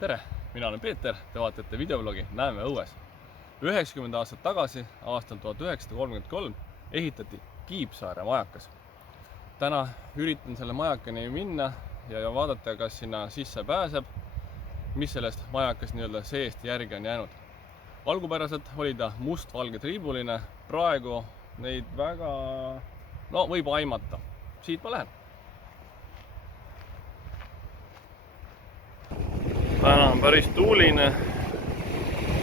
Tere, mina olen Peeter, te vaatate videoblogi Näeme õues. 90 aastat tagasi, aastal 1933, ehitati Kiipsaare majakas. Täna üritan selle majakani minna ja vaadata, kas sinna sisse pääseb, mis sellest majakas nii-öelda seest järgi on jäänud. Algupäraselt oli ta must-valge triibuline, praegu neid väga, võib aimata. Siit ma lähen. Täna on päris tuuline,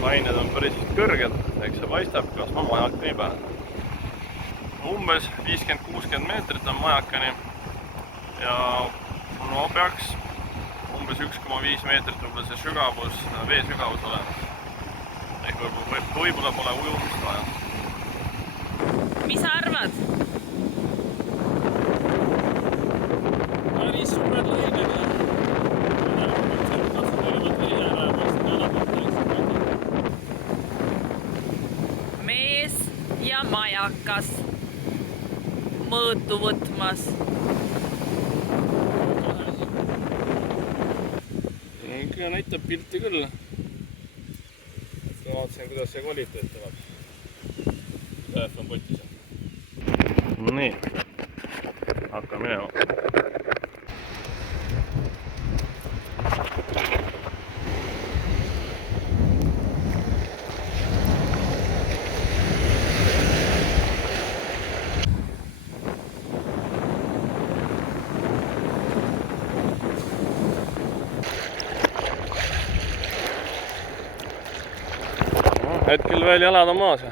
lained on päris kõrged, eks see paistab, kas ma majakani pääsen. Umbes 50-60 meetrit on majakani ja peaks umbes 1,5 meetrit võib-olla see sügavus, vee sügavus olemas. Ehk võib-olla pole ujumist vaja. Mis sa arvad? Päris suured lõined ja Mees ja majakas mõõtu võtmas. Ikka näitab pilti küll. Ma vaatasin, kuidas see kvaliteet tuleb. Telefon kotis. Nii, hakkame minema. Hetkel veel jalad on maas.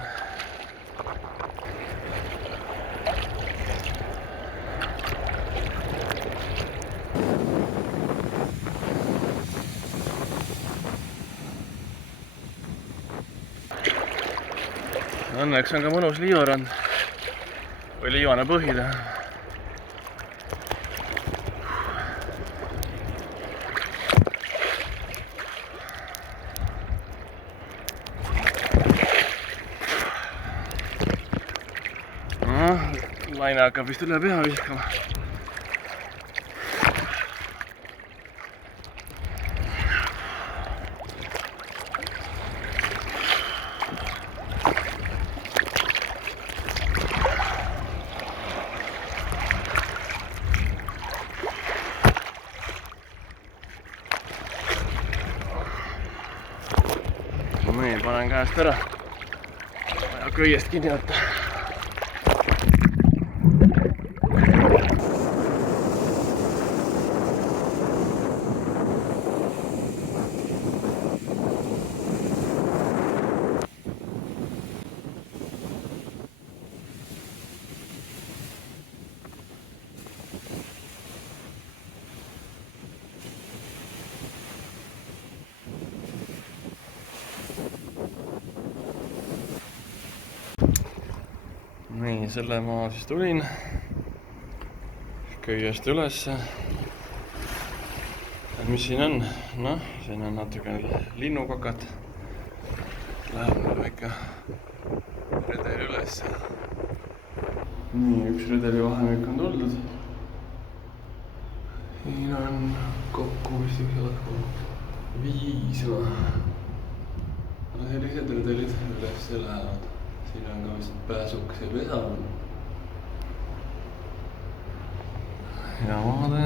Õnneks on ka mõnus liivarand või liivane põhi teha. Laine hakkab vist üle pea viskama. Nii, panen käest ära. Vaja köiest kinni võtta. Nii, selle ma siis tulin köiest ülesse. Mis siin on? Siin on natuke linnukakat. Läheb mul väike redel ülesse. Nii, üks redeli vahemik on tuldud. Siin on kokku vist üks 5. Sellised redelid üles lähevad. Siin on ka vist pääsuks ja pesa on. Ja vaade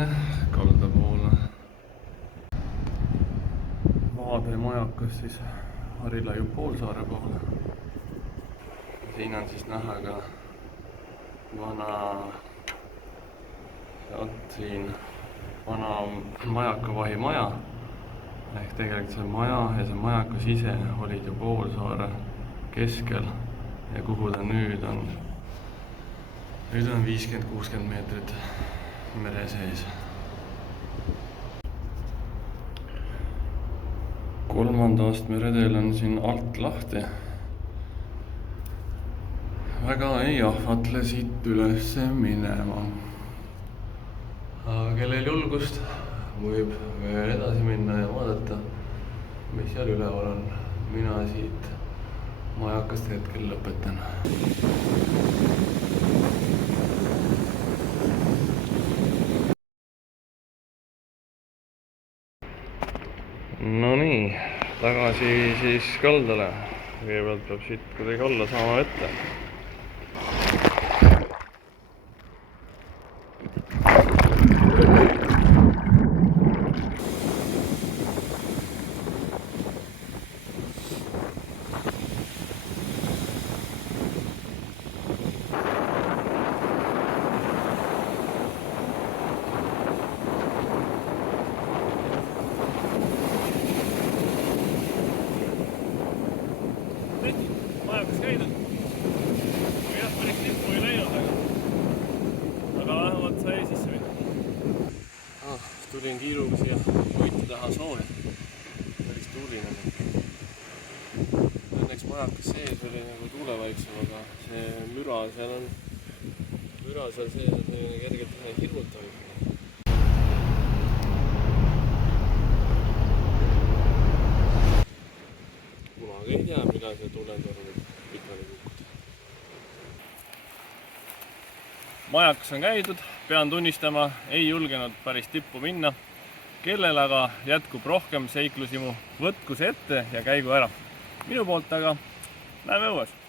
kalda poole. Vaade majakas siis Harilaiu poolsaare poole. Siin on siis näha ka vana majakavahi maja. Ehk tegelikult see maja ja see majakas ise olid ju poolsaare keskel. Ja kuhu ta nüüd on? Nüüd on 50-60 meetrit mere sees. 3. astme redel on siin alt lahti. Väga ei ahvatle siit üles minema. Aga kellel julgust võib veel edasi minna ja vaadata, mis seal üleval on. Mina siit majakast hetkel lõpetan. No nii, tagasi siis kaldale. Kõigepealt peab siit kuidagi alla saama ette. Majakas käidud. Jah, päris tippu ei läinud, aga vähemalt sai sisse minna. Tulin kiiruga siia võitu taha sooja. Päris tuuline. Õnneks majakas sees oli nagu tuulevaiksev, aga see müra seal sees on selline kergelt hirmutav. Kunagi ei tea, millal see tulentorm pikali kukkuda. Majakas on käidud, pean tunnistama, ei julgenud päris tippu minna. Kellel aga jätkub rohkem seiklusimu, võtku see ette ja käigu ära. Minu poolt aga näeme õues.